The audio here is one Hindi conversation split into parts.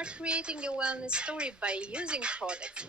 Start creating your wellness story by using products.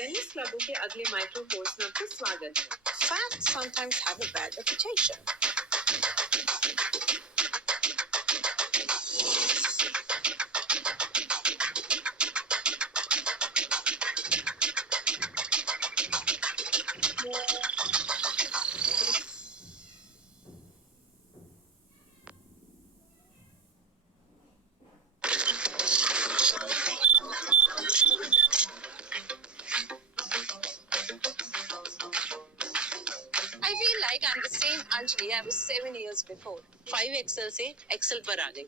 Wellness क्लबों के अगले माइक्रो कोर्स में आपका स्वागत है। Fats sometimes have a bad reputation. I feel like I'm the same Anjali I was 7 years before. 5XL से XL पर आ गई।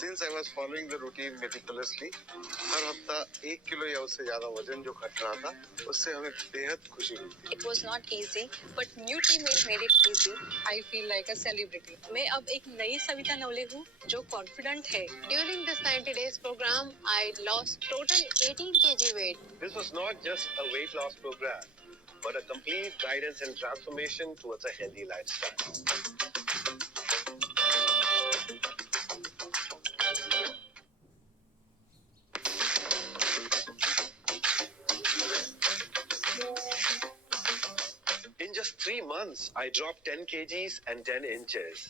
Since I was following the routine meticulously, हर हफ्ता 1 किलो या उससे ज्यादा वजन जो घट रहा था, उससे हमें बेहद खुशी हुई। It was not easy, but Nutri-Milk made it easy. I feel like a celebrity. मैं अब एक नई सविता नवले हूँ जो कॉन्फिडेंट है। During this 90 days program, I lost total 18 kg weight. This was not just a weight loss program, but a complete guidance and transformation towards a healthy lifestyle. In just 3 months, I dropped 10 kgs and 10 inches.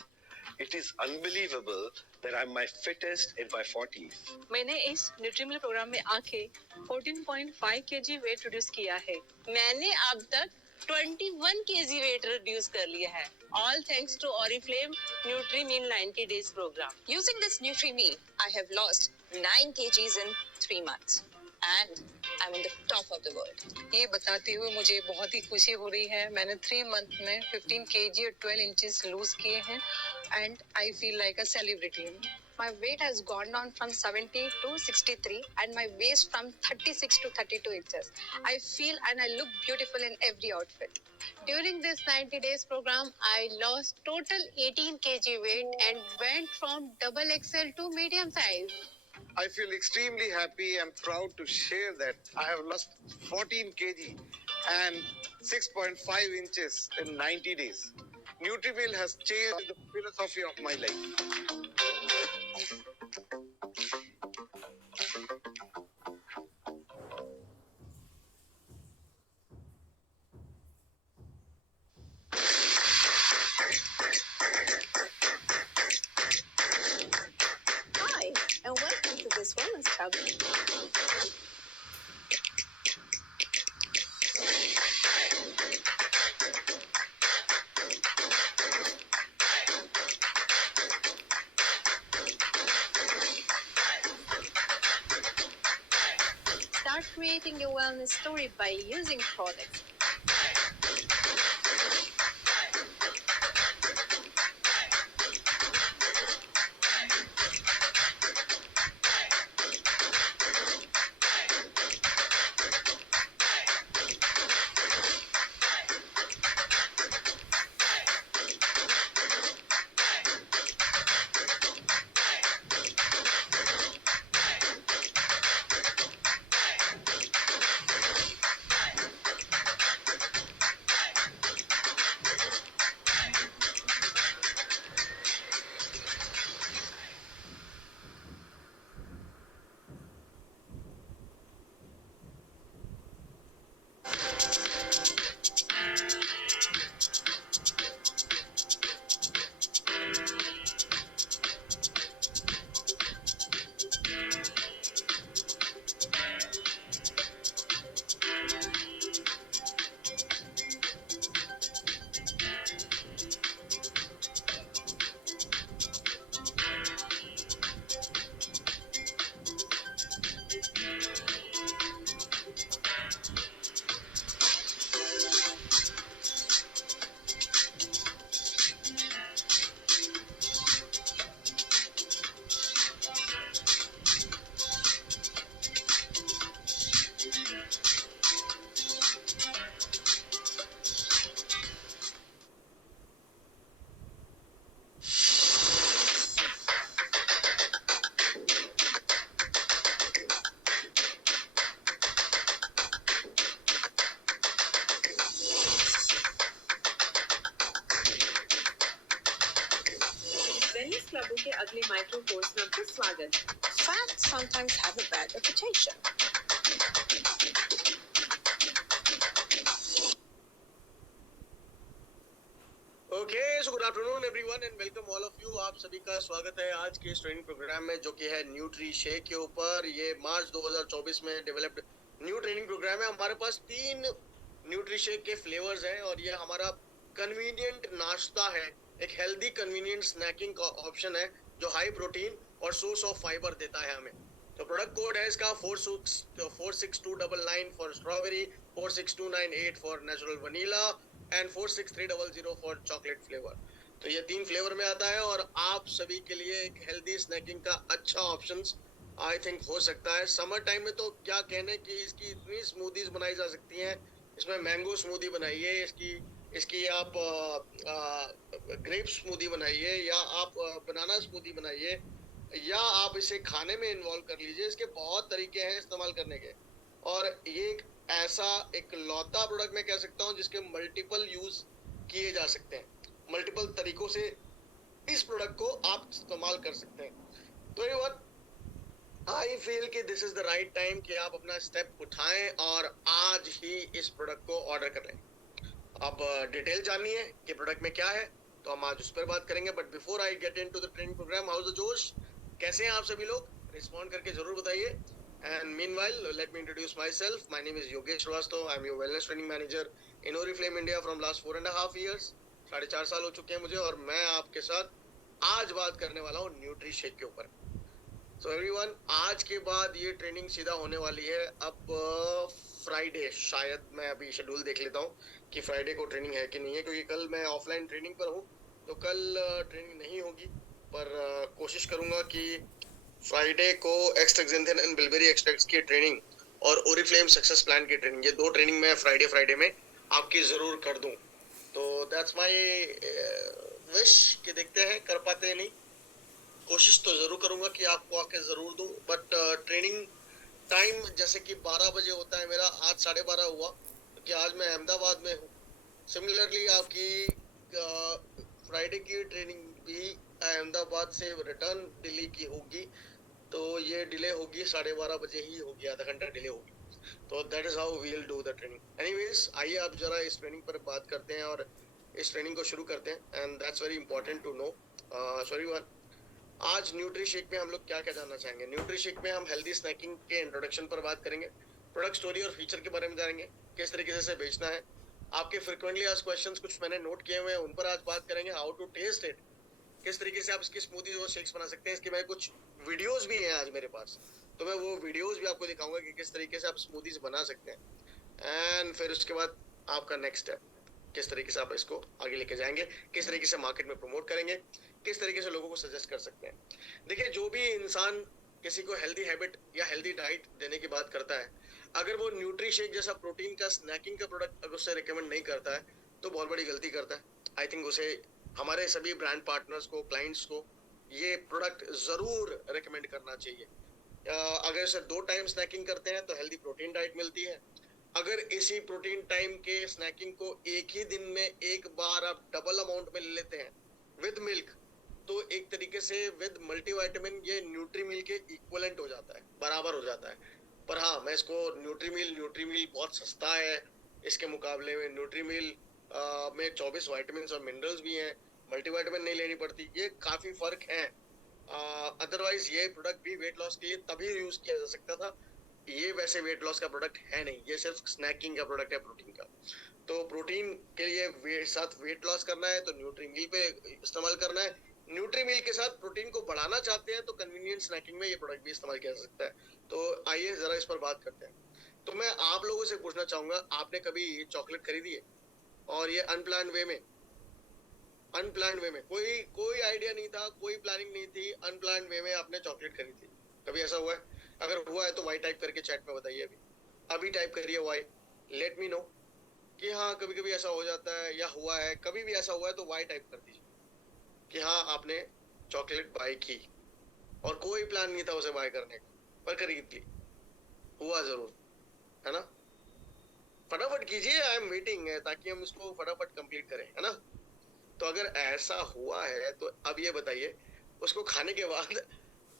It is unbelievable that I'm my fittest in my 40s. मैंने इस न्यूट्रीमिल प्रोग्राम में आके 14.5 kg वेट रिड्यूस किया है। मैंने अब तक 21 kg वेट रिड्यूस कर लिया है, all thanks to Oriflame Nutri-Meal 90 days program. Using this Nutri-Meal, I have lost 9 kgs in 3 months. And I'm on the top of the world. ये बताते हुए मुझे बहुत ही खुशी हो रही है। मैंने 3 मंथ में 15 kg और 12 inches lose किए हैं and I feel like a celebrity. My weight has gone down from 70 to 63 and my waist from 36 to 32 inches. I feel and I look beautiful in every outfit. During this 90 days program, I lost total 18 kg weight and went from XXL to medium size. I feel extremely happy and proud to share that I have lost 14 kg and 6.5 inches in 90 days. Nutri-Meal has changed the philosophy of my life. Hi, and welcome to this Wellness Club. Start creating your wellness story by using products. बातों के अगले माइक्रो कोर्स में आपका स्वागत है। Facts sometimes have a bad reputation. Okay so good afternoon everyone and welcome all of you. आप सभी का स्वागत है आज के इस ट्रेनिंग प्रोग्राम में जो कि है न्यूट्री शेक के ऊपर। ये मार्च 2024 में डेवलप्ड न्यू ट्रेनिंग प्रोग्राम है। हमारे पास 3 न्यूट्री शेक के फ्लेवर्स हैं और ये हमारा कन्वीनियंट नाश्ता है, एक हेल्दी कन्वीनियंट स्नैकिंग का ऑप्शन है जो हाई प्रोटीन और सोर्स ऑफ फाइबर देता है हमें। तो प्रोडक्ट कोड है इसका 46299 for strawberry, 46298 for natural vanilla and 46300 for chocolate flavour. तो ये 3 फ्लेवर में आता है और आप सभी के लिए एक हेल्दी स्नैकिंग का अच्छा ऑप्शंस आई थिंक हो सकता है। समर टाइम में तो क्या कहने कि इसकी इतनी स्मूदीज बनाई जा सकती हैं। इसमें मैंगो स्मूदी बनाइए, इसकी आप ग्रेप स्मूदी बनाइए, या आप बनाना स्मूदी बनाइए, या आप इसे खाने में इन्वॉल्व कर लीजिए। इसके बहुत तरीके हैं इस्तेमाल करने के और ये एक ऐसा एक लौता प्रोडक्ट मैं कह सकता हूँ जिसके मल्टीपल यूज किए जा सकते हैं। मल्टीपल तरीकों से इस प्रोडक्ट को आप इस्तेमाल कर सकते हैं। तो एवरीवन आई फील कि this is the right time कि आप अपना स्टेप उठाएं और आज ही इस प्रोडक्ट को ऑर्डर कर लें। अब डिटेल जाननी है कि प्रोडक्ट में क्या है तो हम आज उस पर बात करेंगे। But before I get into the training programme, how is the जोश, कैसे हैं आप सभी लोग, रिस्पॉन्ड करके जरूर बताइए। And meanwhile, let me introduce myself. My name is Yogesh Srivastava. I'm your wellness training manager in Oriflame India from last 4.5 years. 4.5 साल हो चुके हैं मुझे और मैं आपके साथ आज बात करने वाला हूँ न्यूट्री शेक के ऊपर। So everyone, आज के बाद ये ट्रेनिंग सीधा होने वाली है अब फ्राइडे। शायद मैं अभी शेड्यूल देख लेता हूँ कि फ्राइडे को ट्रेनिंग है कि नहीं है, क्योंकि कल मैं ऑफलाइन ट्रेनिंग पर हूँ तो कल ट्रेनिंग नहीं होगी। पर कोशिश करूँगा कि फ्राइडे को एक्सट्रेक्जेंथिन एंड बिलबेरी एक्सट्रैक्ट्स की ट्रेनिंग और ओरिफ्लेम सक्सेस प्लान की ट्रेनिंग, ये 2 ट्रेनिंग मैं फ्राइडे में आपकी जरूर कर दूं। तो दैट्स माय विश कि देखते हैं कर पाते हैं नहीं, कोशिश तो जरूर करूंगा कि आपको आके जरूर दूं। बट ट्रेनिंग टाइम जैसे कि 12 बजे होता है मेरा, आज 12:30 हुआ क्योंकि आज मैं अहमदाबाद में हूँ। सिमिलरली आपकी फ्राइडे की ट्रेनिंग भी अहमदाबाद से रिटर्न दिल्ली की होगी, तो ये डिले होगी 12:30 बजे ही होगी, आधा घंटा डिले होगी। तो that is how we will do the training. Anyways, आइए अब जरा इस ट्रेनिंग पर बात करते हैं और इस ट्रेनिंग को शुरू करते हैं। And that's very important to know. Sorry one, आज न्यूट्री शेक में हम लोग क्या क्या जानना चाहेंगे। न्यूट्री शेक में हम हेल्दी स्नैकिंग के इंट्रोडक्शन पर बात करेंगे, प्रोडक्ट स्टोरी और फीचर के बारे में जानेंगे, किस तरीके से इसे बेचना है। आपके फ्रिक्वेंटली आस्क्ड क्वेश्चंस कुछ मैंने नोट किए हुए हैं, उन पर आज बात करेंगे। हाउ टू टेस्ट इट, किस तरीके से आप इसकी स्मूदीज और शेक्स बना सकते हैं। इसके मैं कुछ वीडियोस भी हैं आज मेरे पास, तो मैं वो वीडियोस भी आपको दिखाऊंगा कि किस तरीके से आप स्मूदीज बना सकते हैं। एंड फिर उसके बाद आपका नेक्स्ट स्टेप, किस तरीके से आप इसको आगे लेके जाएंगे, किस तरीके से मार्केट में प्रमोट करेंगे, किस तरीके से लोगों को सजेस्ट कर सकते हैं। देखिए, जो भी इंसान किसी को हेल्दी हैबिट या हेल्दी डाइट देने की बात करता है, अगर वो न्यूट्री शेक जैसा प्रोटीन का स्नैकिंग का प्रोडक्ट अगर उससे रिकमेंड नहीं करता है तो बहुत बड़ी गलती करता है। आई थिंक उसे हमारे सभी ब्रांड पार्टनर्स को, क्लाइंट्स को ये प्रोडक्ट जरूर रेकमेंड करना चाहिए। अगर इसे 2 टाइम स्नैकिंग करते हैं तो हेल्दी प्रोटीन डाइट मिलती है। अगर इसी प्रोटीन टाइम के स्नैकिंग को एक ही दिन में एक बार आप डबल अमाउंट में ले लेते हैं विद मिल्क, तो एक तरीके से विद मल्टीविटामिन ये न्यूट्री मिल के इक्वलेंट हो जाता है, बराबर हो जाता है। पर हाँ, मैं इसको न्यूट्री मिल बहुत सस्ता है इसके मुकाबले में। न्यूट्री मिल में 24 विटामिन और मिनरल्स भी हैं, मल्टीविटामिन नहीं लेनी पड़ती, ये काफी फर्क है। अदरवाइज ये प्रोडक्ट भी वेट लॉस के लिए तभी यूज किया जा सकता था, ये वैसे वेट लॉस का प्रोडक्ट है नहीं, ये सिर्फ स्नैकिंग का प्रोडक्ट है प्रोटीन का। तो प्रोटीन के लिए साथ वेट लॉस करना है तो न्यूट्री मिल पे इस्तेमाल करना है। न्यूट्री मिल के साथ प्रोटीन को बढ़ाना चाहते हैं तो कन्वीनियंट स्नैकिंग में ये प्रोडक्ट भी इस्तेमाल किया जा सकता है। तो आइए जरा इस पर बात करते हैं। तो मैं आप लोगों से पूछना चाहूंगा, आपने कभी चॉकलेट खरीदी है और ये अनप्लान्ड वे में कोई आइडिया नहीं था, कोई प्लानिंग नहीं थी, अनप्लान्ड वे में आपने चॉकलेट खरीदी, कभी ऐसा हुआ है? अगर हुआ है तो वाई टाइप करके चैट में बताइए। अभी टाइप करिए वाई, लेट मी नो कि हाँ कभी कभी ऐसा हो जाता है या हुआ है। कभी भी ऐसा हुआ है तो वाई टाइप कर दीजिए कि हाँ आपने चॉकलेट बाय की और कोई प्लान नहीं था उसे बाय करने का, पर खरीद ली, हुआ जरूर है ना। फटाफट कीजिए, आई एम वेटिंग, ताकि हम इसको फटाफट कंप्लीट करें, है ना। तो अगर ऐसा हुआ है तो अब ये बताइए उसको खाने के बाद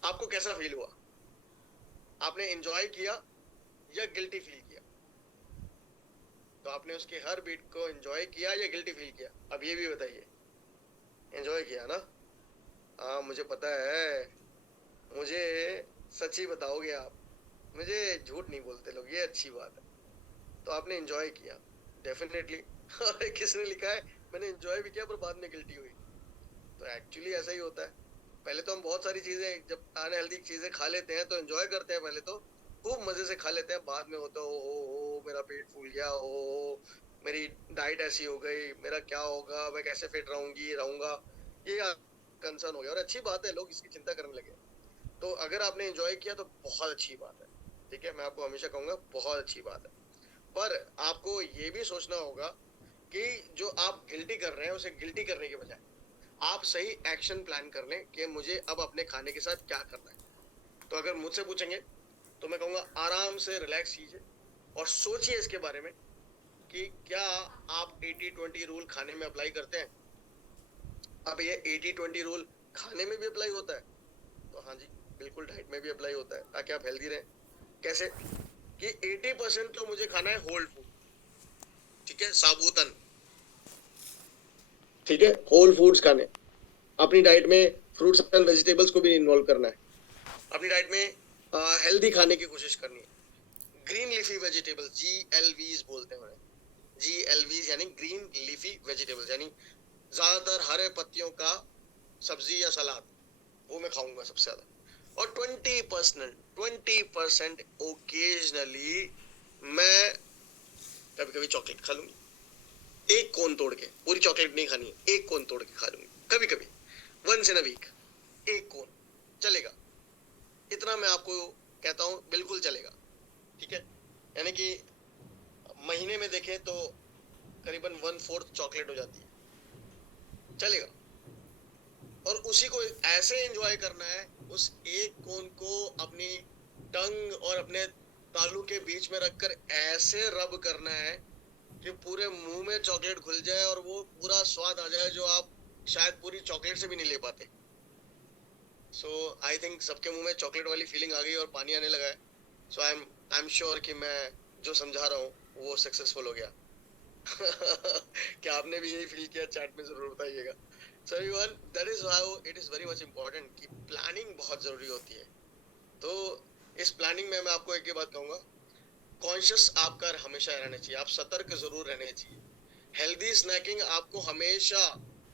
आपको कैसा फील हुआ? आपने एंजॉय किया या गिल्टी फील किया? तो आपने उसके हर बीट को एंजॉय किया या गिल्टी फील किया? अब ये भी बताइए। एंजॉय किया ना? हाँ, मुझे पता है, मुझे सच्ची बताओगे आप, मुझे झूठ नहीं बोलते लोग, ये अच्छी बात है। तो आपने एंजॉय किया डेफिनेटली। और किसने लिखा है मैंने एंजॉय भी किया पर बाद में गिल्टी हुई? तो एक्चुअली ऐसा ही होता है। पहले तो हम बहुत सारी चीजें जब अनहेल्दी चीजें खा लेते हैं तो एंजॉय करते हैं, पहले तो खूब मजे से खा लेते हैं, बाद में होता है ओ मेरा पेट फूल गया, ओ मेरी डाइट ऐसी हो गई, मेरा क्या होगा, मैं कैसे फिट रहूंगा, ये कंसर्न हो गया। और अच्छी बात है, लोग इसकी चिंता करने लगे। तो अगर आपने एंजॉय किया तो बहुत अच्छी बात है, ठीक है, मैं आपको हमेशा कहूंगा बहुत अच्छी बात है। पर आपको ये भी सोचना होगा कि जो आप गिल्टी कर रहे हैं उसे गिल्टी करने के बजाय आप सही एक्शन प्लान कर लें कि मुझे अब अपने खाने के साथ क्या करना है। तो अगर मुझसे पूछेंगे तो मैं कहूँगा आराम से रिलैक्स कीजिए और सोचिए इसके बारे में कि क्या आप 80-20 रूल खाने में अप्लाई करते हैं। अब ये 80-20 रूल खाने में भी अप्लाई होता है? तो हाँ जी, बिल्कुल डाइट में भी अप्लाई होता है, ताकि आप हेल्दी रहें। कैसे कि 80% तो मुझे खाना है होल फूड, ठीक है, साबूतन, ठीक है, होल फूड्स खाने। अपनी डाइट में फ्रूट्स एंड वेजिटेबल्स को भी इन्वॉल्व करना है। अपनी डाइट में हेल्दी खाने की कोशिश करनी है। ग्रीन लीफी वेजिटेबल्स, GLVs बोलते हैं उन्हें, GLVs यानी ग्रीन लीफी वेजिटेबल्स, यानी ज्यादातर हरे पत्तियों का सब्जी या सलाद, वो मैं खाऊंगा सबसे ज्यादा। और 20% ओकेजनली मैं कभी कभी चॉकलेट खा लूंगी, एक कोन तोड़ के, पूरी चॉकलेट नहीं खानी है, एक कोन तोड़ के खा लूंगी कभी कभी, वंस इन अ वीक, एक कोन चलेगा, इतना मैं आपको कहता हूँ, बिल्कुल चलेगा, ठीक है। यानी कि महीने में देखें तो करीबन 1/4 चॉकलेट हो जाती है, चलेगा। और उसी को ऐसे एंजॉय करना है, उस एक कोन को अपनी टंग और अपने तालू के बीच में रखकर ऐसे रब करना है कि पूरे मुंह में चॉकलेट घुल जाए और वो पूरा स्वाद आ जाए जो आप शायद पूरी चॉकलेट से भी नहीं ले पाते। सो आई थिंक सबके मुंह में चॉकलेट वाली फीलिंग आ गई और पानी आने लगा है। सो आई एम श्योर कि मैं जो समझा रहा हूँ वो सक्सेसफुल हो गया। क्या आपने भी यही फील किया? चैट में जरूर बताइएगा। So everyone, that is how it is very much important कि प्लानिंग बहुत जरूरी होती है। तो इस प्लानिंग में मैं आपको एक ही बात कहूँगा, कॉन्शियस आपका हमेशा रहना चाहिए, आप सतर्क जरूर रहने चाहिए। हेल्दी स्नैकिंग आपको हमेशा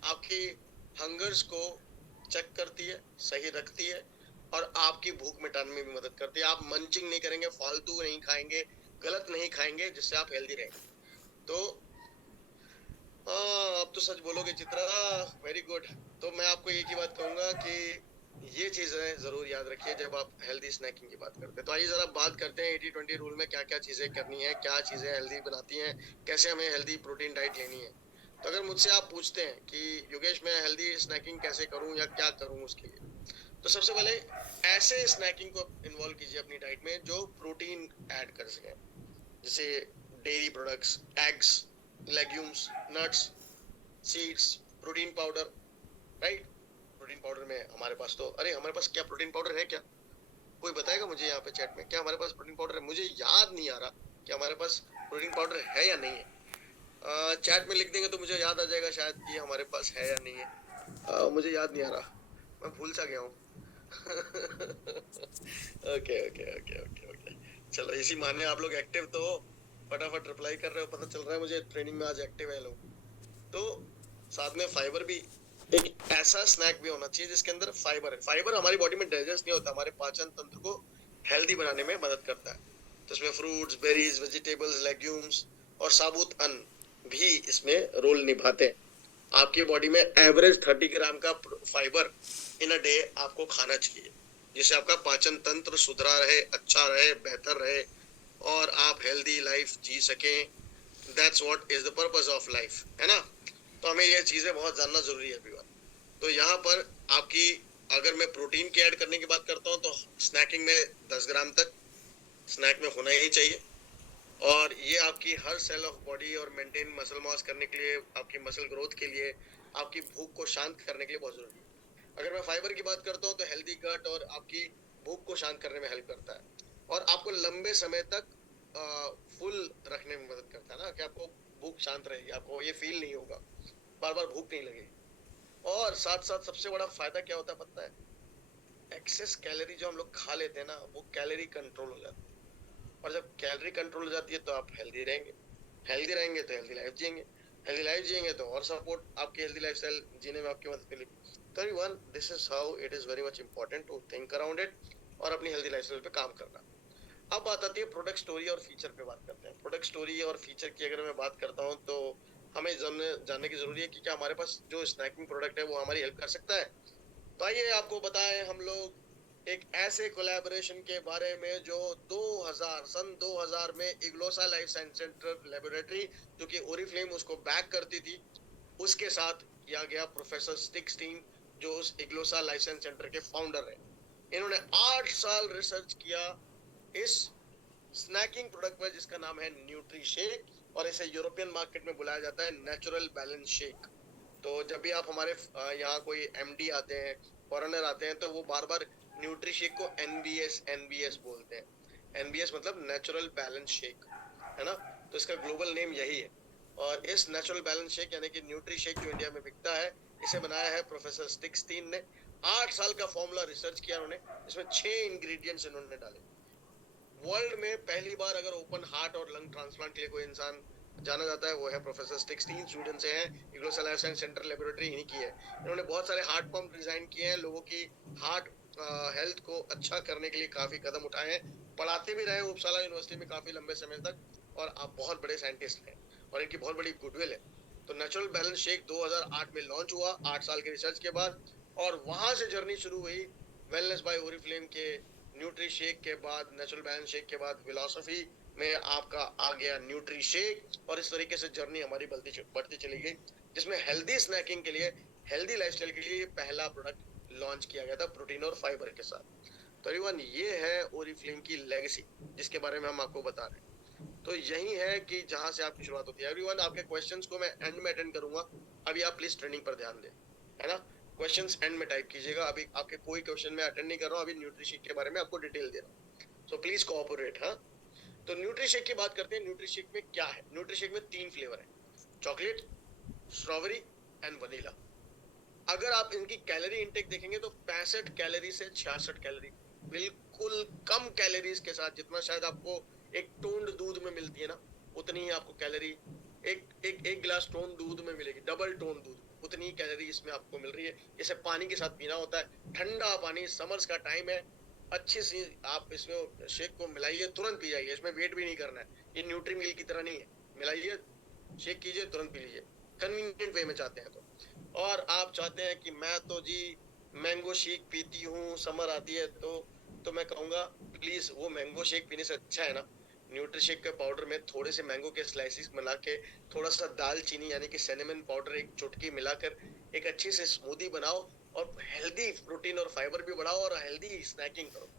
आपकी हंगर्स को चेक करती है, सही रखती है और आपकी भूख मिटाने में भी मदद करती है। आप मंचिंग नहीं करेंगे, फालतू नहीं खाएंगे, गलत नहीं खाएंगे, जिससे आप हेल्दी रहेंगे। तो अब तो सच बोलोगे चित्रा, वेरी गुड। तो मैं आपको एक ही बात कहूंगा कि ये चीजें जरूर याद रखिए जब आप हेल्दी स्नैकिंग की बात करते हैं। तो आइए जरा बात करते हैं 80-20 रूल में क्या क्या चीजें करनी है, क्या चीजें हेल्दी बनाती हैं, कैसे हमें हेल्दी प्रोटीन डाइट लेनी है। तो अगर मुझसे आप पूछते हैं कि योगेश मैं हेल्दी स्नैकिंग कैसे करूं या क्या करूं उसके लिए, तो सबसे पहले ऐसे स्नैकिंग को इन्वॉल्व कीजिए अपनी डाइट में जो प्रोटीन ऐड कर सके, जैसे dairy products, eggs, legumes, nuts, seeds, protein powder, right. Protein powder में हमारे पास तो, अरे हमारे पास क्या प्रोटीन पाउडर है क्या? कोई बताएगा मुझे यहाँ पे चैट में, क्या हमारे पास प्रोटीन पाउडर है? मुझे याद नहीं आ रहा कि हमारे पास प्रोटीन पाउडर है या नहीं है। चैट में लिख देंगे तो मुझे याद आ जाएगा शायद कि हमारे पास है या नहीं है। मुझे याद नहीं आ रहा, मैं भूल सा गया हूँ। Okay okay okay okay okay, चलो इसी माने आप लोग एक्टिव तो फटाफट रिप्लाई कर रहे हो, पता चल रहा है मुझे ट्रेनिंग में आज एक्टिव है लोग। तो साथ में फाइबर भी, एक ऐसा स्नैक भी होना चाहिए जिसके अंदर फाइबर है। फाइबर हमारी बॉडी में डाइजेस्ट नहीं होता, हमारे पाचन तंत्र को हेल्दी बनाने में मदद करता है। तो इसमें फ्रूट्स, बेरीज, वेजिटेबल्स, लेग्यूम्स और साबुत अन्न भी इसमें रोल निभाते हैं। आपकी बॉडी में एवरेज 30 ग्राम का फाइबर इन अ डे आपको खाना चाहिए, जिससे आपका पाचन तंत्र सुधरा रहे, अच्छा रहे, बेहतर रहे और आप हेल्दी लाइफ जी सकें। That's what is the purpose of life, है ना। तो हमें ये चीजें बहुत जानना जरूरी है एवरीवन। तो यहाँ पर आपकी, अगर मैं प्रोटीन की ऐड करने की बात करता हूँ तो स्नैकिंग में 10 ग्राम तक स्नैक में होना ही चाहिए। और ये आपकी हर सेल ऑफ बॉडी और मेंटेन मसल मास करने के लिए, आपकी मसल ग्रोथ के लिए, आपकी भूख को शांत करने के लिए बहुत जरूरी है। अगर मैं फाइबर की बात करता हूँ तो हेल्दी गट और आपकी भूख को शांत करने में हेल्प करता है और आपको लंबे समय तक फुल रखने में मदद करता है ना, कि आपको भूख शांत रहेगी, आपको ये फील नहीं होगा, बार बार भूख नहीं लगेगी। और साथ साथ सबसे बड़ा फायदा क्या होता है पता है? एक्सेस कैलोरी जो हम लोग खा लेते हैं ना, वो कैलोरी कंट्रोल हो जाती है। और जब कैलोरी कंट्रोल हो जाती है तो आप हेल्दी रहेंगे, हेल्दी रहेंगे तो हेल्दी लाइफ जिएंगे, हेल्दी लाइफ जिएंगे तो और सपोर्ट आपकी हेल्दी लाइफस्टाइल जीने में आपकी मदद मिलेगी। तो everyone, this is how it is very much important to think around it और अपनी हेल्दी लाइफस्टाइल पे काम करना। अब बात आती है प्रोडक्ट स्टोरी और फीचर पे बात करते हैं। प्रोडक्ट स्टोरी और फीचर की अगर मैं बात करता हूँ तो हमें जानने की जरूरी है कि क्या हमारे पास जो स्नैकिंग प्रोडक्ट है वो हमारी हेल्प कर सकता है। तो आइए आपको बताएं हम लोग एक ऐसे कोलैबोरेशन के बारे में जो 2000 में इग्लोसा लाइफ साइंस सेंटर लेबोरेटरी, जो कि ओरिफ्लेम उसको बैक करती थी, उसके साथ किया गया। प्रोफेसर स्टिक्सटीन जो उस इग्लोसा लाइफ साइंस सेंटर के फाउंडर है, इन्होंने 8 साल रिसर्च किया इस स्नैकिंग प्रोडक्ट पर जिसका नाम है न्यूट्री शेक, और इसे यूरोपियन मार्केट में बुलाया जाता है नेचुरल बैलेंस शेक। तो जब भी आप हमारे यहाँ कोई एमडी आते हैं, फॉरेनर आते हैं, तो वो बार बार न्यूट्री शेक को एनबीएस बोलते हैं। एनबीएस मतलब नेचुरल बैलेंस शेक, है ना? तो इसका ग्लोबल नेम यही है। और इस नेचुरल बैलेंस शेक यानी कि न्यूट्री शेक जो इंडिया में बिकता है, इसे बनाया है प्रोफेसर स्टिक्सटीन ने। 8 साल का फॉर्मूला रिसर्च किया उन्होंने, इसमें 6 इंग्रेडिएंट्स इन्होंने डाले। वर्ल्ड में पहली बार अगर ओपन हार्ट और लंग ट्रांसप्लांट के लिए कोई इंसान जाना जाता है वो है प्रोफेसर स्टिक्सटीन, स्वीडन से हैं। इग्लोसा लाइफ साइंस सेंटर लेबोरेटरी इन्हीं की है। इन्होंने बहुत सारे हार्ट पंप डिजाइन किए हैं, लोगों की हार्ट हेल्थ को अच्छा करने के लिए काफी कदम उठाए हैं। पढ़ाते भी रहे उपसाला यूनिवर्सिटी में काफी लंबे समय तक, और आप बहुत बड़े साइंटिस्ट हैं और इनकी बहुत बड़ी गुडविल है। तो नेचुरल बैलेंस शेक 2008 में लॉन्च हुआ 8 साल के रिसर्च के बाद, और वहां से जर्नी शुरू हुई वेलनेस बाय ओरिफ्लेम के न्यूट्री शेक के बाद, नेचुरल बैलेंस शेक के बाद फिलॉसफी में आपका आ गया न्यूट्री शेक। और इस तरीके से जर्नी हमारी बढ़ती चली गई, जिसमें हेल्दी स्नैकिंग के लिए, हेल्दी लाइफस्टाइल के लिए पहला प्रोडक्ट लॉन्च किया गया था प्रोटीन और फाइबर के साथ। तो एवरीवन, ये है ओरिफ्लेम की लेगेसी जिसके बारे में हम आपको बता रहे हैं। तो यही है कि जहां से आपकी शुरुआत होती है। एवरीवन, आपके क्वेश्चंस को मैं एंड में अटेंड करूंगा, अभी आप प्लीज ट्रेनिंग पर ध्यान दें, है ना? क्वेश्चंस एंड में टाइप कीजिएगा। अभी आपके कोई क्वेश्चन मैं अटेंड नहीं कर रहा हूँ, अभी न्यूट्री शेक के बारे में आपको डिटेल दे रहा हूँ, सो प्लीज कोऑपरेट। हाँ, तो न्यूट्री शेक की बात करते हैं। न्यूट्री शेक में क्या है? न्यूट्री शेक में 3 फ्लेवर है, चॉकलेट, स्ट्रॉबेरी एंड वनीला। अगर आप इनकी कैलोरी इंटेक देखेंगे तो 65 कैलोरी से 66 कैलोरी, बिल्कुल कम कैलोरीज के साथ, जितना शायद आपको एक टोन्ड दूध में मिलती है ना, उतनी ही आपको कैलोरी एक गिलास टोन दूध में मिलेगी, डबल टोन दूध, उतनी कैलोरी इसमें आपको मिल रही है। इसे पानी के साथ पीना होता है, ठंडा पानी, समर्स का टाइम है, अच्छी सी आप इसमें शेक को मिलाइए, तुरंत पी जाइए, इसमें वेट भी नहीं करना है। ये न्यूट्री मिल्क की तरह नहीं है, मिलाइए, शेक कीजिए, तुरंत पी लीजिए, कन्वीनियंट वे में चाहते हैं तो। और आप चाहते हैं कि मैं तो जी मैंगो शेक पीती हूँ, समर आती है, तो मैं कहूँगा प्लीज वो मैंगो शेक पीने से अच्छा है ना, न्यूट्री शेक के पाउडर में थोड़े से मैंगो के स्लाइसिस मिला के, थोड़ा सा दालचीनी यानी कि सिनेमन पाउडर एक चुटकी मिलाकर एक अच्छी से स्मूदी बनाओ, और हेल्दी प्रोटीन और फाइबर भी बढ़ाओ और हेल्दी स्नैकिंग करो।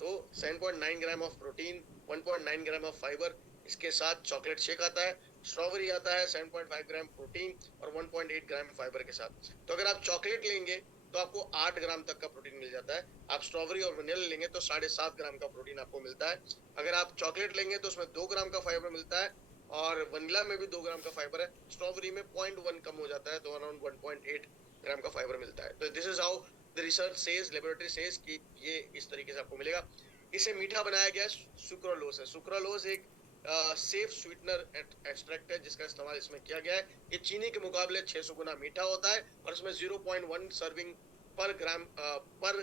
तो 7.9 gram of protein, 1.9 gram of fibre, इसके साथ चॉकलेट शेक आता है। स्ट्रॉबेरी आता है 7.5 ग्राम प्रोटीन और 1.8 ग्राम फाइबर के साथ। तो अगर आप चॉकलेट लेंगे तो आपको 8 ग्राम तक का प्रोटीन मिल जाता है। आप स्ट्रॉबेरी और वनीला लेंगे तो 7.5 ग्राम का प्रोटीन आपको मिलता है। अगर आप चॉकलेट लेंगे तो उसमें 2 ग्राम का फाइबर मिलता है, और वनीला में भी 2 ग्राम का फाइबर है। स्ट्रॉबेरी में 0.1 कम हो जाता है, तो अराउंड 1.8 ग्राम का फाइबर मिलता है। तो this is how the research says, laboratory says कि ये इस तरीके से आपको मिलेगा। इसे मीठा बनाया गया सुक्रोलोज है। सुक्रोलोज एक सेफ स्वीटनर एक्सट्रैक्ट है जिसका इस्तेमाल इसमें किया गया है। ये चीनी के मुकाबले 600 गुना मीठा होता है, और इसमें 0.1 सर्विंग पर ग्राम पर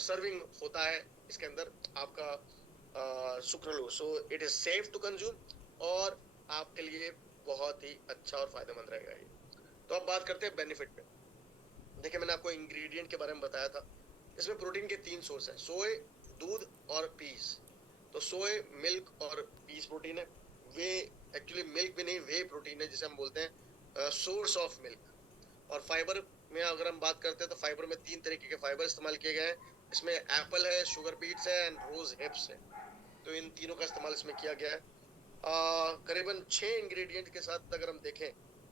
सर्विंग होता है इसके अंदर आपका sucralose. So it is safe to consume, और आपके लिए बहुत ही अच्छा और फायदेमंद रहेगा ये। तो अब बात करते हैं बेनिफिट पे। देखिए, मैंने आपको इंग्रेडिएंट के बारे में बताया था। इसमें प्रोटीन के 3 सोर्स हैं, सोए, दूध और पीस। तो सोए, मिल्क और पीस प्रोटीन है। वे एक्चुअली मिल्क भी नहीं, वे प्रोटीन है जिसे हम बोलते हैं सोर्स ऑफ मिल्क। और फाइबर में अगर हम बात करते हैं तो फाइबर में 3 तरीके के फाइबर इस्तेमाल किए गए हैं। इसमें एप्पल है, शुगर बीट्स है एंड रोज हिप्स है। तो इन तीनों का इस्तेमाल इसमें किया गया है। करीबन 6 इंग्रेडिएंट के साथ अगर हम देखें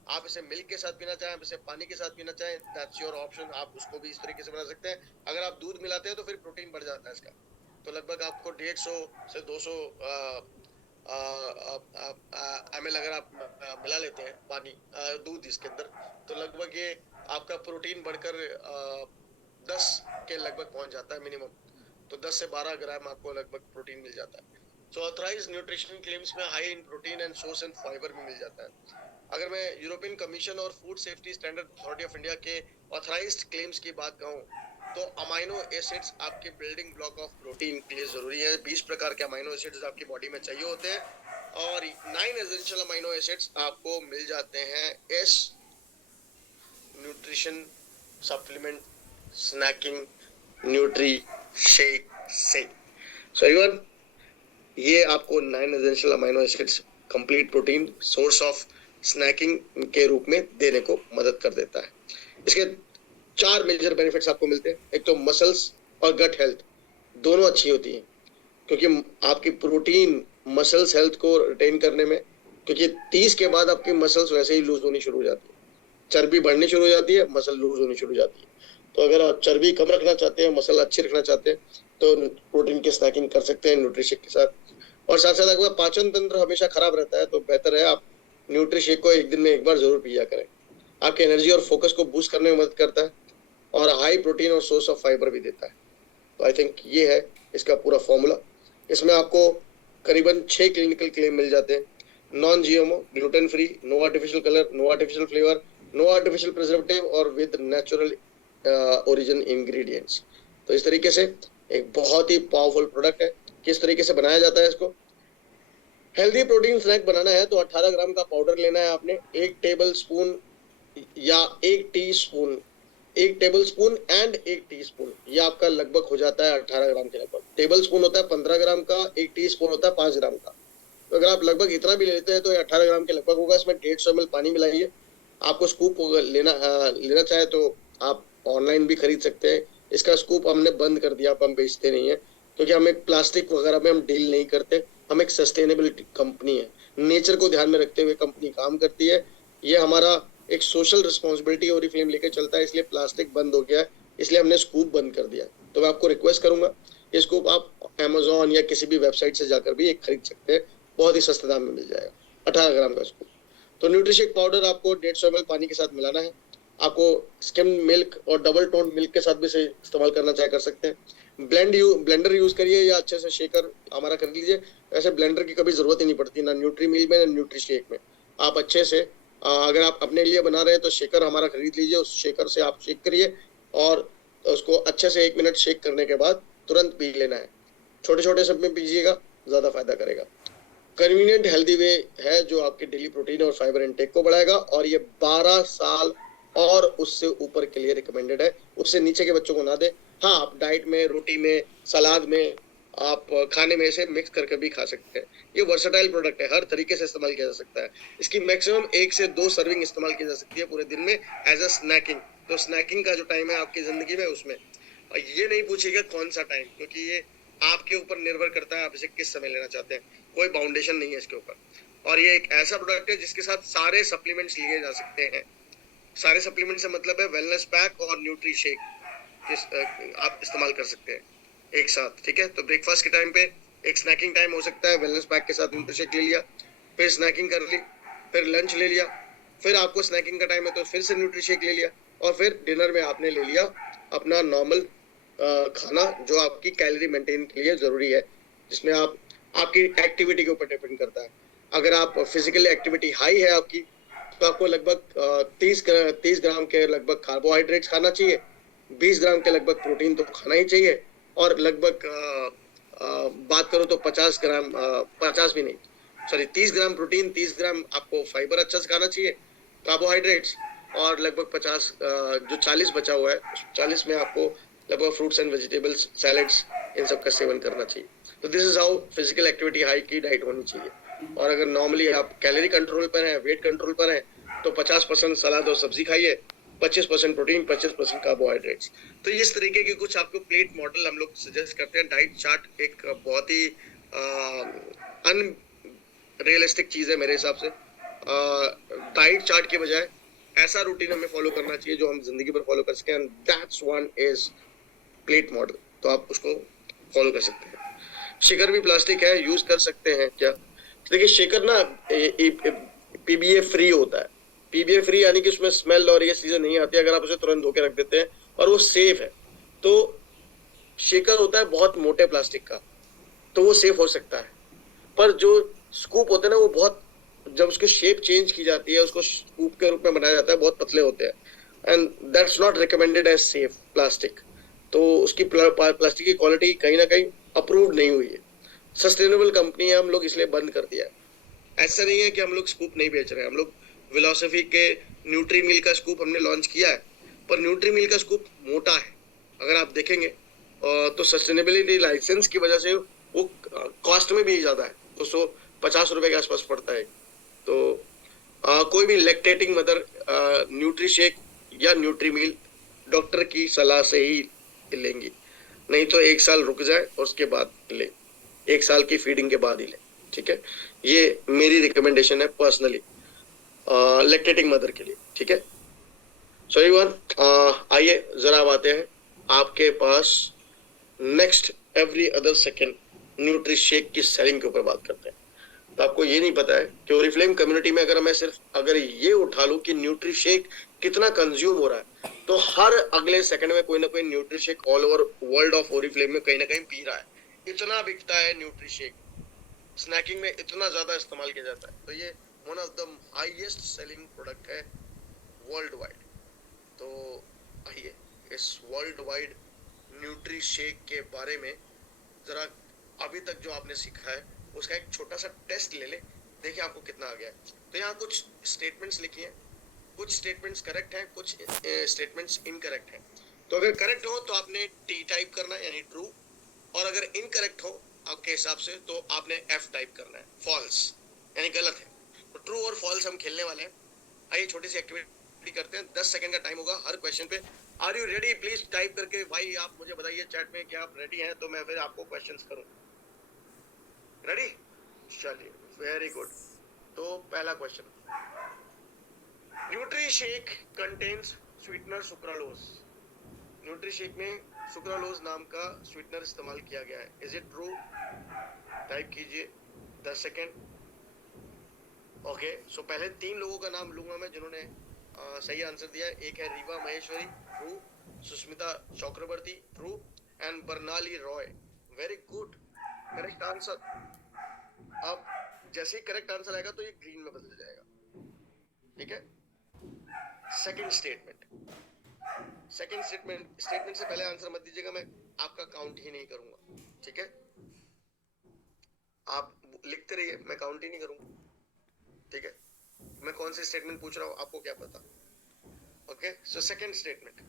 आप इसे मिल्क के साथ पीना चाहें, आप इसे पानी के साथ पीना चाहें, दैट्स योर ऑप्शन। आप उसको भी इस तरीके से बना सकते हैं। अगर आप दूध मिलाते हैं तो फिर प्रोटीन बढ़ जाता है इसका, तो लगभग आपको 150 से 200 ml अगर आप मिला लेते हैं पानी दूध इसके अंदर, तो लगभग ये आपका प्रोटीन बढ़कर 10 के लगभग पहुंच जाता है मिनिमम। तो 10 से 12 ग्राम आपको लगभग प्रोटीन मिल जाता है। सो ऑथराइज्ड न्यूट्रिशन क्लेम्स में high in protein and source and fibre भी मिल जाता है। अगर मैं यूरोपियन कमीशन और food safety standard authority of India के ऑथराइज्ड क्लेम्स की बात कहूँ, तो अमाइनो एसिड्स आपके बिल्डिंग ब्लॉक ऑफ प्रोटीन के लिए जरूरी है। 20 प्रकार के अमाइनो एसिड्स आपकी बॉडी में चाहिए होते हैं और 9 एसेंशियल अमाइनो एसिड्स आपको मिल जाते हैं as nutrition supplement snacking Nutri shake से। सो एवरीवन, ये आपको 9 essential amino acids complete protein source of snacking के रूप में देने को मदद कर देता है। इसके 4 मेजर बेनिफिट्स आपको मिलते हैं। एक तो मसल्स और गट हेल्थ दोनों अच्छी होती हैं, क्योंकि आपकी प्रोटीन मसल्स हेल्थ को रिटेन करने में, क्योंकि 30 के बाद आपकी मसल्स वैसे ही लूज होनी शुरू हो जाती है, चर्बी बढ़नी शुरू हो जाती है, मसल लूज होनी शुरू हो जाती है। तो अगर आप चर्बी कम रखना चाहते हैं, मसल अच्छी रखना चाहते हैं, तो प्रोटीन की स्नैकिंग कर सकते हैं न्यूट्रिशेक के साथ। और साथ साथ अगर पाचन तंत्र हमेशा खराब रहता है तो बेहतर है आप न्यूट्रिशेक को एक दिन में एक बार जरूर पिया करें। आपके एनर्जी और फोकस को बूस्ट करने में मदद करता है और हाई प्रोटीन और सोर्स ऑफ फाइबर भी देता है। तो आई थिंक ये है इसका पूरा फॉर्मूला। इसमें आपको करीबन 6 क्लिनिकल क्लेम मिल जाते हैं। Non GMO, gluten free, no artificial colour, no artificial flavour, no artificial preservative और विद नेचुरल ओरिजिन इंग्रेडिएंट्स। तो इस तरीके से एक बहुत ही पावरफुल प्रोडक्ट है। किस तरीके से बनाया जाता है इसको? हेल्दी प्रोटीन स्नैक बनाना है तो 18 ग्राम का पाउडर लेना है आपने, 1 टेबल स्पून या 1 teaspoon, 1 table spoon and 1 teaspoon, ये आपका लगभग हो जाता है 18 ग्राम के लगभग। टेबल स्पून होता है 15 ग्राम का, 1 टीस्पून होता है 5 ग्राम का। तो अगर आप लगभग इतना भी लेते हैं तो 18 ग्राम के लगभग होगा। इसमें 150 ml पानी मिलाइए। आपको स्कूप लेना चाहे तो आप ऑनलाइन भी खरीद सकते हैं। इसका स्कूप हमने बंद कर दिया, हम बेचते नहीं है, क्योंकि हम एक प्लास्टिक वगैरह में हम डील नहीं करते। हम एक सस्टेनेबिलिटी कंपनी है, नेचर को ध्यान में रखते हुए कंपनी काम करती है। ये हमारा एक सोशल रिस्पॉन्सिबिलिटी ओरिफ्लेम लेके चलता है, इसलिए प्लास्टिक बंद हो गया है, इसलिए हमने स्कूप बंद कर दिया। तो मैं आपको रिक्वेस्ट करूंगा, ये स्कूप आप अमेजोन या किसी भी वेबसाइट से जाकर भी एक खरीद सकते हैं, बहुत ही सस्ते दाम में मिल जाएगा 18 ग्राम का स्कूप। तो न्यूट्रिशेक पाउडर आपको 150 ml पानी के साथ मिलाना है। आपको स्किम मिल्क और डबल टोन मिल्क के साथ भी से इस्तेमाल करना चाहे कर सकते हैं। ब्लेंडर यूज करिए या अच्छे से शेकर हमारा कर लीजिए। ऐसे ब्लेंडर की कभी जरूरत ही नहीं पड़ती, ना न्यूट्री मिल में ना न्यूट्रिशेक में। आप अच्छे से अगर आप अपने लिए बना रहे हैं तो शेकर हमारा खरीद लीजिए, उस शेकर से आप शेक करिए और उसको अच्छे से 1 मिनट शेक करने के बाद तुरंत पी लेना है। छोटे छोटे सब में पीजिएगा, ज्यादा फायदा करेगा। कन्वीनियंट हेल्दी वे है जो आपके डेली प्रोटीन और फाइबर इनटेक को बढ़ाएगा और ये 12 साल और उससे ऊपर के लिए रिकमेंडेड है। उससे नीचे के बच्चों को ना दे। हाँ, आप डाइट में, रोटी में, सलाद में, आप खाने में से मिक्स करके भी खा सकते हैं। ये वर्सेटाइल प्रोडक्ट है, हर तरीके से इस्तेमाल किया जा सकता है। इसकी मैक्सिमम 1 से 2 सर्विंग इस्तेमाल की जा सकती है पूरे दिन में एज अ स्नैकिंग। तो स्नैकिंग का जो टाइम है आपकी जिंदगी में, उसमें और ये नहीं पूछिएगा कौन सा टाइम, क्योंकि ये आपके ऊपर निर्भर करता है आप इसे किस समय लेना चाहते हैं। कोई बाउंडेशन नहीं है इसके ऊपर। और ये एक ऐसा प्रोडक्ट है जिसके साथ सारे सप्लीमेंट्स लिए जा सकते हैं। सारे सप्लीमेंट से मतलब है वेलनेस पैक और न्यूट्री शेक आप इस्तेमाल कर सकते हैं एक साथ, ठीक है। तो ब्रेकफास्ट के टाइम पे एक स्नैकिंग टाइम हो सकता है, वेलनेस पैक के साथ न्यूट्री शेक ले लिया, फिर स्नैकिंग कर ली, फिर लंच ले लिया, फिर आपको स्नैकिंग का टाइम है तो फिर से न्यूट्री शेक ले लिया, और फिर डिनर में आपने ले लिया अपना नॉर्मल खाना जो आपकी कैलोरी मेंटेन के लिए जरूरी है, जिसमें आप आपकी एक्टिविटी के ऊपर डिपेंड करता है। अगर आप फिजिकल एक्टिविटी हाई है आपकी, तो आपको लगभग 30 ग्राम के लगभग कार्बोहाइड्रेट्स खाना चाहिए, 20 ग्राम के लगभग प्रोटीन तो खाना ही चाहिए, और लगभग बात करो तो 50 ग्राम 50 भी नहीं, सॉरी 30 ग्राम प्रोटीन, 30 ग्राम आपको फाइबर अच्छा से खाना चाहिए, कार्बोहाइड्रेट्स, और लगभग 50 जो 40 बचा हुआ है, 40 में आपको लगभग फ्रूट्स एंड वेजिटेबल्स, सैलेड्स, इन सब का सेवन करना चाहिए। तो this is how physical activity high की डाइट होनी चाहिए। और अगर नॉर्मली आप कैलोरी कंट्रोल पर हैं, वेट कंट्रोल पर हैं, तो 50% सलाद और सब्जी खाइए, 25% प्रोटीन, 25% कार्बोहाइड्रेट्स। तो इस तरीके के कुछ आपको प्लेट मॉडल हम लोग सजेस्ट करते हैं। डाइट चार्ट एक बहुत ही अनरियलिस्टिक चीज़ है मेरे हिसाब से, डाइट चार्ट के बजाय ऐसा रूटीन हमें फॉलो करना चाहिए जो हम जिंदगी भर फॉलो कर सकें, and that's one is plate model. तो आप उसको फॉलो कर सकते हैं। शेकर भी प्लास्टिक है, यूज कर सकते हैं क्या? देखिए शेकर ना पीबीए फ्री होता है। पीबीए फ्री यानी कि उसमें स्मेल और ये चीजें नहीं आती अगर आप उसे तुरंत धो के रख देते हैं, और वो सेफ है। तो शेकर होता है बहुत मोटे प्लास्टिक का, तो वो सेफ हो सकता है। पर जो स्कूप होते हैं ना, वो बहुत, जब उसकी शेप चेंज की जाती है, उसको स्कूप के रूप में बनाया जाता है, बहुत पतले होते हैं, and that's not recommended as safe plastic. तो उसकी प्लास्टिक की क्वालिटी कहीं ना कहीं अप्रूव्ड नहीं हुई है। सस्टेनेबल कंपनी है, हम लोग इसलिए बंद कर दिया है। ऐसा नहीं है कि हम लोग स्कूप नहीं बेच रहे हैं। हम लोग फिलॉसफी के न्यूट्री मिल का स्कूप हमने लॉन्च किया है, पर न्यूट्री मिल का स्कूप मोटा है अगर आप देखेंगे, तो सस्टेनेबिलिटी लाइसेंस की वजह से वो कॉस्ट में भी ज्यादा है, 250 रुपए के आसपास पड़ता है। तो कोई भी लैक्टेटिंग मदर न्यूट्री शेक या न्यूट्री मिल डॉक्टर की सलाह से ही लेंगी, नहीं तो 1 साल रुक जाए और उसके बाद ले, 1 साल की फीडिंग के बाद ही ले, ठीक है? ये मेरी रिकमेंडेशन है पर्सनली लैक्टेटिंग मदर के लिए, ठीक है? सो एवरीवन, आइए जरा अब आते हैं आपके पास next every other second nutri shake की सेलिंग के ऊपर बात करते हैं। तो आपको ये नहीं पता है कि ओरिफ्लेम कम्युनिटी में अगर ये उठा लूं कि न्यूट्री शेक कितना कंज्यूम हो रहा है, तो हर अगले सेकंड में कोई ना कोई nutri shake all over world of Oriflame में कहीं ना कहीं पी रहा है। इतना बिकता है न्यूट्री शेक, स्नैकिंग में इतना ज्यादा इस्तेमाल किया जाता है। तो ये one of the highest selling product है वर्ल्ड वाइड। तो आइए इस वर्ल्ड वाइड न्यूट्री शेक के बारे में जरा अभी तक जो आपने सीखा है उसका एक छोटा सा टेस्ट ले ले, देखिए आपको कितना आ गया है। तो यहाँ कुछ स्टेटमेंट्स लिखी हैं, कुछ स्टेटमेंट्स करेक्ट हैं, कुछ स्टेटमेंट्स इनकरेक्ट हैं। तो अगर करेक्ट हो तो आपने टी टाइप करना है यानी ट्रू, और अगर इनकरेक्ट हो आपके हिसाब से तो आपने एफ टाइप करना है, फॉल्स यानी गलत है। तो ट्रू और फॉल्स हम खेलने वाले हैं। आइए छोटी सी एक्टिविटी करते हैं, 10 सेकंड का टाइम होगा हर क्वेश्चन पे। Are you ready? Please type करके भाई आप मुझे बताइए चैट में कि आप रेडी हैं, तो मैं फिर आपको क्वेश्चंस करूं। रेडी? चलिए, वेरी गुड। तो पहला question, nutri shake contains sweetener sucralose. Nutri shake में सुक्रालोज नाम का स्वीटनर इस्तेमाल किया गया है। Is it true? टाइप कीजिए, 10 सेकंड। ओके, सो पहले 3 लोगों का नाम लूंगा मैं जिन्होंने सही आंसर दिया है। एक है Reeva Maheshwari, true. Sushmita Chakraborty, true. And Barnali Roy, very good, correct answer. अब जैसे ही करेक्ट आंसर आएगा तो ये ग्रीन में बदल जाएगा, ठीक है? सेकंड स्टेटमेंट से पहले आंसर मत दीजिएगा, मैं आपका काउंट ही नहीं करूंगा, ठीक है? आप लिखते रहिए, मैं काउंट ही नहीं करूंगा, ठीक है? मैं कौन सी स्टेटमेंट पूछ रहा हूं आपको क्या पता? Okay, so second statement,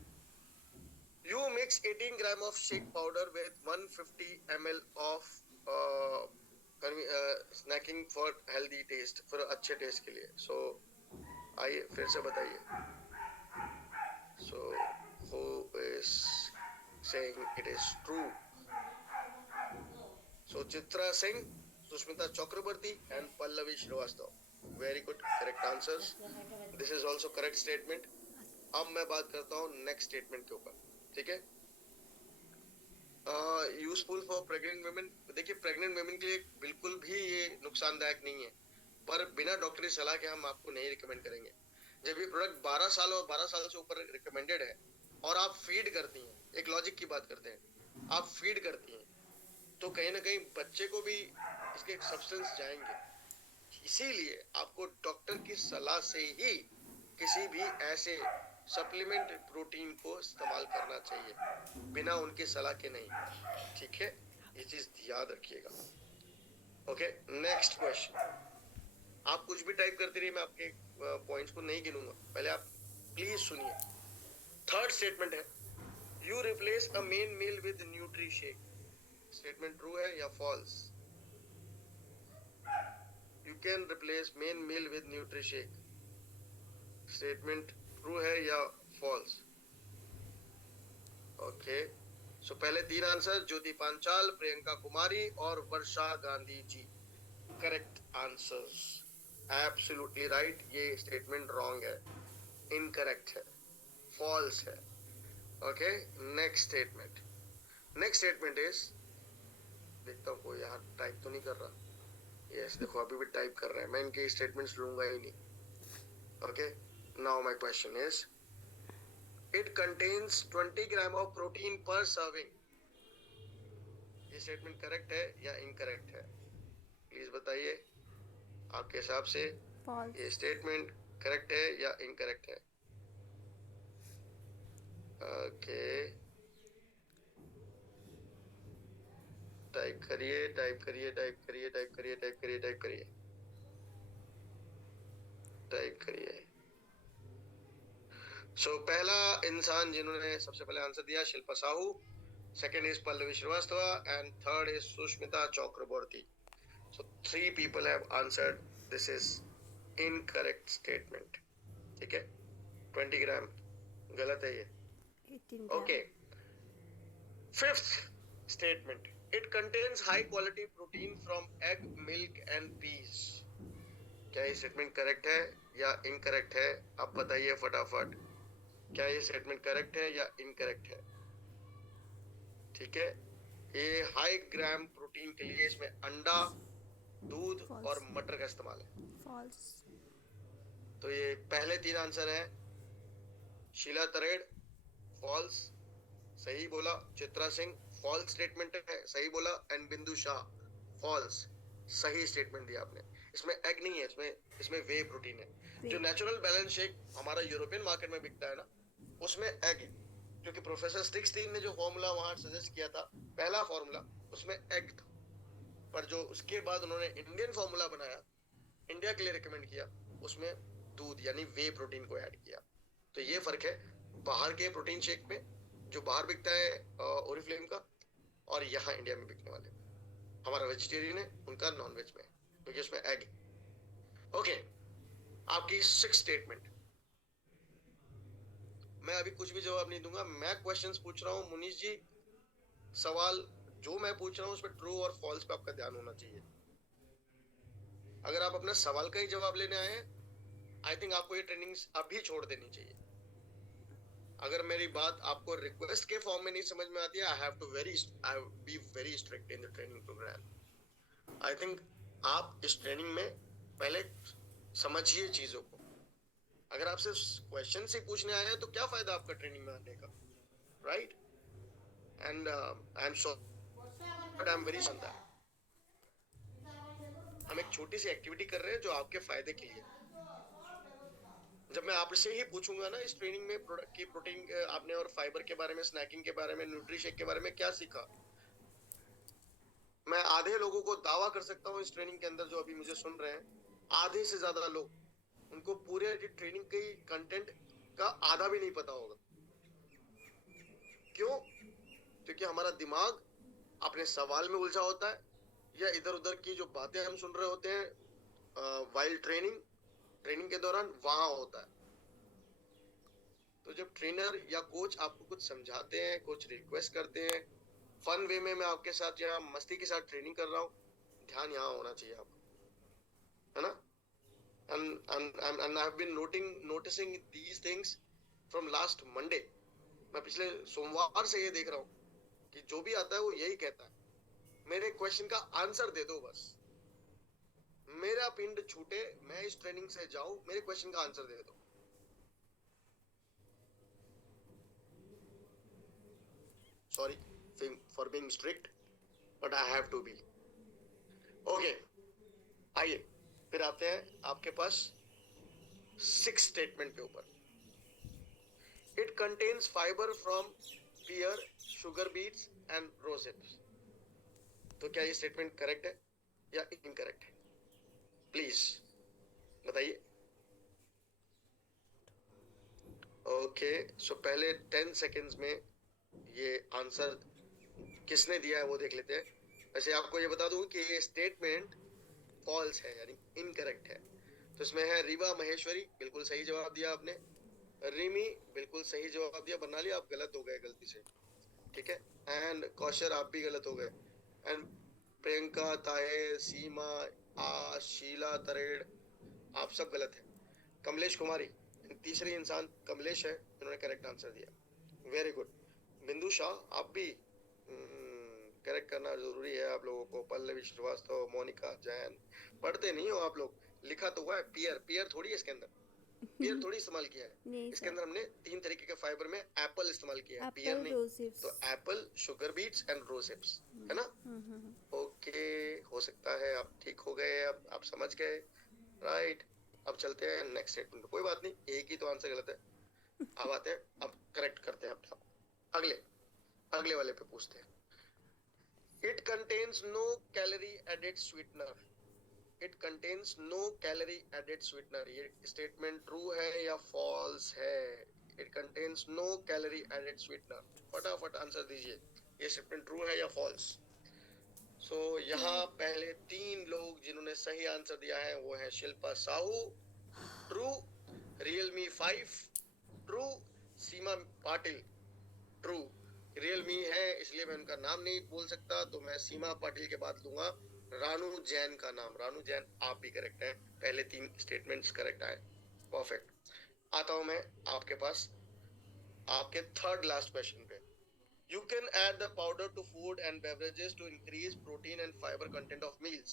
you mix 18 gram of shake powder with 150 ml of snacking for healthy taste, for अच्छे टेस्ट के लिए। सो आइए फिर से बताइए। So who is saying it is true? So Chitra Singh, Sushmita Chakraborty and Pallavi Srivastava, very good, correct answers. This is also correct statement. अब मैं बात करता हूँ नेक्स्ट स्टेटमेंट के ऊपर, ठीक है? Useful for pregnant women. देखिए प्रेग्नेंट वुमेन के लिए बिल्कुल भी ये नुकसानदायक नहीं है, पर बिना डॉक्टरी सलाह के हम आपको नहीं रिकमेंड करेंगे। जब ये प्रोडक्ट 12 साल और 12 साल से ऊपर रिकमेंडेड है और आप फीड करती हैं, एक लॉजिक की बात करते हैं, आप फीड करती हैं तो कहीं ना कहीं बच्चे को भी इसके सब्सटेंस जाएंगे। इसीलिए आपको डॉक्टर की सलाह से ही किसी भी ऐसे सप्लीमेंट प्रोटीन को इस्तेमाल करना चाहिए, बिना उनकी सलाह के नहीं, ठीक है? ये चीज याद रखिएगा। Okay, next question. आप कुछ भी टाइप करते रहिए, मैं आपके पॉइंट्स को नहीं गिनूंगा, पहले आप प्लीज सुनिए। थर्ड स्टेटमेंट है, you replace a main meal with nutri shake. Statement true है या false? You can replace main meal with nutri shake, statement true है या फॉल्स? ओके, सो पहले 3 आंसर, ज्योति पांचाल, प्रियंका कुमारी और Varsha Gandhi ji, correct answers. Absolutely right, ये स्टेटमेंट रॉन्ग है, इनकरेक्ट है, फॉल्स है. Okay, next statement. Next statement is, देखता हूँ कोई यहाँ टाइप तो नहीं कर रहा. यस, देखो अभी भी टाइप कर रहे हैं. मैं इनके स्टेटमेंट्स लूंगा ही नहीं. Okay, now my question is, it contains 20 gram of protein पर सर्विंग. ये स्टेटमेंट करेक्ट है या इनकरेक्ट है? प्लीज बताइए आपके हिसाब से. ये स्टेटमेंट करेक्ट है या इनकरेक्ट है? ओके, टाइप करिए, टाइप करिए, टाइप करिए, टाइप करिए, टाइप करिए, टाइप करिए, टाइप करिए. सो पहला इंसान जिन्होंने सबसे पहले आंसर दिया, Shilpa Sahu. Second is Pallavi Srivastava and third is Sushmita Chakraborty. So 3 people have answered. This is incorrect statement. ठीक है, 20 ग्राम गलत है ये. Okay, fifth statement, it contains high quality protein from egg, milk and peas. क्या ये स्टेटमेंट करेक्ट है या इनकरेक्ट है? आप बताइए फटाफट, क्या ये स्टेटमेंट करेक्ट है या इनकरेक्ट है? ठीक है, ये हाई ग्राम प्रोटीन के लिए इसमें अंडा, दूध और मटर का इस्तेमाल है. फॉल्स. तो ये पहले 3 आंसर हैं. शीला तरेड़ फॉल्स, सही बोला. चित्रा सिंह फॉल्स स्टेटमेंट है, सही बोला. एंड बिंदु शाह फॉल्स, सही स्टेटमेंट दिया आपने. इसमें एग नहीं है, इसमें वे प्रोटीन है. जो नेचुरल बैलेंस शेक हमारा यूरोपियन मार्केट में बिकता है ना, उसमें एग है, क्योंकि प्रोफेसर स्टिक्सटीन ने जो फॉर्मूला वहां सजेस्ट किया था, पहला फॉर्मूला, उसमें एग था. पर जो उसके बाद उन्होंने इंडियन फॉर्मूला बनाया, इंडिया के लिए रिकमेंड किया, उसमें दूध यानी वे प्रोटीन को ऐड किया. तो ये फर्क है बाहर के प्रोटीन शेक में, जो बाहर बिकता है ओरिफ्लेम का, और यहाँ इंडिया में बिकने वाले. हमारा वेजिटेरियन है, उनका नॉन वेज में, क्योंकि उसमें एग. ओके, आपकी 6 स्टेटमेंट. मैं अभी कुछ भी जवाब नहीं दूंगा, मैं क्वेश्चंस पूछ रहा हूँ. मुनीश जी, सवाल जो मैं पूछ रहा हूँ उसमें ट्रू और फॉल्स पे आपका ध्यान होना चाहिए. अगर आप अपने सवाल का ही जवाब लेने आए हैं, आई थिंक आपको ये ट्रेनिंग अभी छोड़ देनी चाहिए. अगर मेरी बात आपको रिक्वेस्ट के फॉर्म में नहीं समझ में आती है, I have be very strict in the training programme. I think आप इस ट्रेनिंग में पहले समझिए चीजों को. अगर आप सिर्फ क्वेश्चन से पूछने आए हैं तो क्या फायदा आपका ट्रेनिंग में आने का, right? And I am sorry but I am very sorry. हम एक छोटी सी एक्टिविटी कर रहे हैं जो आपके फायदे के लिए. जब मैं आपसे ही पूछूंगा ना इस ट्रेनिंग में कि प्रोटीन आपने और फाइबर के बारे में, स्नैकिंग के बारे में, न्यूट्रीशेक के बारे में क्या सीखा, मैं आधे लोगों को दावा कर सकता हूँ इस ट्रेनिंग के अंदर जो अभी मुझे सुन रहे हैं, आधे से ज्यादा लोग, उनको पूरे ट्रेनिंग के कंटेंट का आधा भी नहीं पता होगा. क्यों? क्योंकि हमारा दिमाग अपने सवाल में उलझा होता है, या इधर उधर की जो बातें हम सुन रहे होते हैं वाइल ट्रेनिंग के दौरान, वहां होता है. तो जब ट्रेनर या कोच आपको कुछ समझाते हैं, कुछ रिक्वेस्ट करते हैं, फन वे में मैं आपके साथ यहाँ मस्ती के साथ ट्रेनिंग कर रहा हूँ, ध्यान यहाँ होना चाहिए आपको, है ना? And I have been noticing these things from last Monday. मैं पिछले सोमवार से ये देख रहा हूँ कि जो भी आता है वो यही कहता है, मेरे क्वेश्चन का आंसर दे दो बस, मेरा पिंड छूटे, मैं इस ट्रेनिंग से जाऊं, मेरे क्वेश्चन का आंसर दे दो. Sorry for being strict, but I have to be. Okay, आइए फिर आते हैं आपके पास 6 स्टेटमेंट के ऊपर. It contains fiber from pear, sugar beets and rosehips. तो क्या ये स्टेटमेंट करेक्ट है या इनकरेक्ट है? प्लीज बताइए. ओके, सो पहले 10 सेकेंड्स में ये आंसर किसने दिया है वो देख लेते हैं. वैसे आपको ये बता दूं कि ये स्टेटमेंट फॉल्स है, यानी इनकरेक्ट है. तो इसमें है रीवा महेश्वरी, बिल्कुल सही जवाब दिया आपने. रिमी, बिल्कुल सही जवाब दिया. बर्नाली, आप गलत हो गए गलती से, ठीक है. एंड कौशर, आप भी गलत हो गए. एंड प्रियंका, ताहिर, सीमा, शीला तरेड़, आप सब गलत हैं। कमलेश कुमारी, तीसरी इंसान कमलेश है जिन्होंने करेक्ट आंसर दिया। Very good. बिंदु शाह, आप भी करेक्ट करना जरूरी है आप लोगों को। पल्लवी श्रीवास्तव, मोनिका जैन, पढ़ते नहीं हो आप लोग। लिखा तो हुआ है पियर, पियर थोड़ी है इसके अंदर, पियर थोड़ी इस्तेमाल किया है। इसके अंदर हमने 3 तरीके के फाइबर में एप्पल इस्तेमाल किया है, पियर नहीं। तो एप्पल, शुगर बीट्स एंड रोसेप्स, है ना? ओके, हो सकता है आप ठीक हो गए, अब आप समझ गए, राइट। अब चलते हैं नेक्स्ट स्टेटमेंट। कोई बात नहीं, एक ही तो आंसर गलत है। अब आते हैं, अब करेक्ट करते हैं अपने आप। अगले वाले पे पूछते हैं। It contains no calorie added sweetener. It contains no calorie added sweetener. ये स्टेटमेंट ट्रू है या फॉल्स है? It contains no calorie added sweetener. फटाफट आंसर दीजिए, ये स्टेटमेंट ट्रू है या फॉल्स? सो यहाँ पहले 3 लोग जिन्होंने सही आंसर दिया है वो है Shilpa Sahu, true. Realme 5, true. Seema Patil, true. Realme है इसलिए मैं उनका नाम नहीं बोल सकता, तो मैं सीमा पाटिल के बाद लूंगा रानू जैन का नाम। रानू जैन, आप भी करेक्ट हैं, पहले 3 स्टेटमेंट्स करेक्ट आए, परफेक्ट। आता हूं मैं आपके पास, आपके थर्ड लास्ट क्वेश्चन पे। You can add the powder to food and beverages to increase protein and fiber content of meals.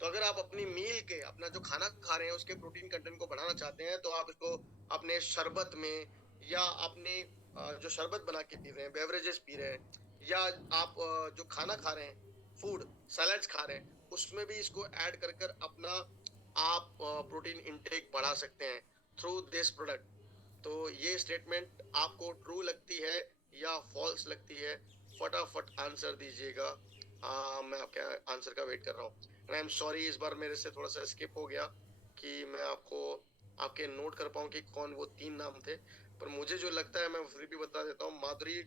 तो अगर आप अपनी मील के, अपना जो खाना खा रहे हैं उसके प्रोटीन कंटेंट को बढ़ाना चाहते हैं, तो आप इसको अपने शरबत में या अपने जो शरबत बना के पी रहे हैं, बेवरेजेस पी रहे हैं, या आप जो खाना खा रहे हैं, फूड सैलड्स खा रहे हैं, उसमें भी इसको ऐड कर कर अपना आप प्रोटीन इंटेक बढ़ा सकते हैं थ्रू दिस प्रोडक्ट। तो ये स्टेटमेंट आपको ट्रू लगती है या फॉल्स लगती है? फटाफट आंसर दीजिएगा। मैं आपके आंसर का वेट कर रहा हूँ। आई एम सॉरी, इस बार मेरे से थोड़ा सा स्किप हो गया कि मैं आपको आपके नोट कर पाऊँ कि कौन वो 3 नाम थे, पर मुझे जो लगता है मैं फिर भी बता देता हूँ। माधुरी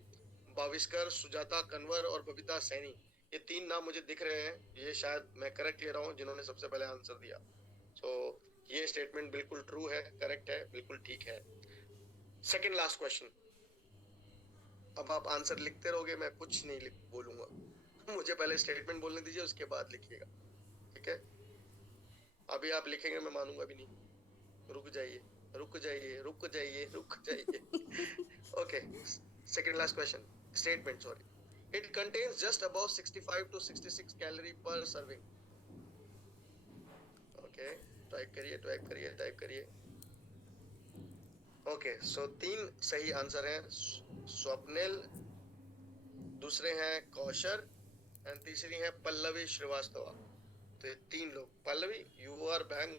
बाविस्कर, सुजाता कन्वर और बबीता सैनी, ये 3 नाम मुझे दिख रहे हैं। ये शायद मैं करेक्ट ले रहा हूँ जिन्होंने सबसे पहले आंसर दिया। तो ये स्टेटमेंट बिल्कुल ट्रू है, करेक्ट है, बिल्कुल ठीक है। Second last question. अब आप आंसर लिखते रहोगे, मैं कुछ नहीं बोलूंगा। मुझे पहले स्टेटमेंट बोलने दीजिए, उसके बाद लिखिएगा, ठीक है? अभी आप लिखेंगे मैं मानूंगा भी नहीं। रुक जाइए, रुक जाइए, रुक जाइए, रुक जाइए। Okay, second last question. Statement, sorry. It contains just about 65 to 66 calorie per serving. Okay, type करिए, टाइप करिए, टाइप करिए। ओके, सो 3 सही आंसर हैं। स्वप्निल, दूसरे हैं कौशर एंड तीसरी है पल्लवी श्रीवास्तव। तो ये 3 लोग। Pallavi, you are bang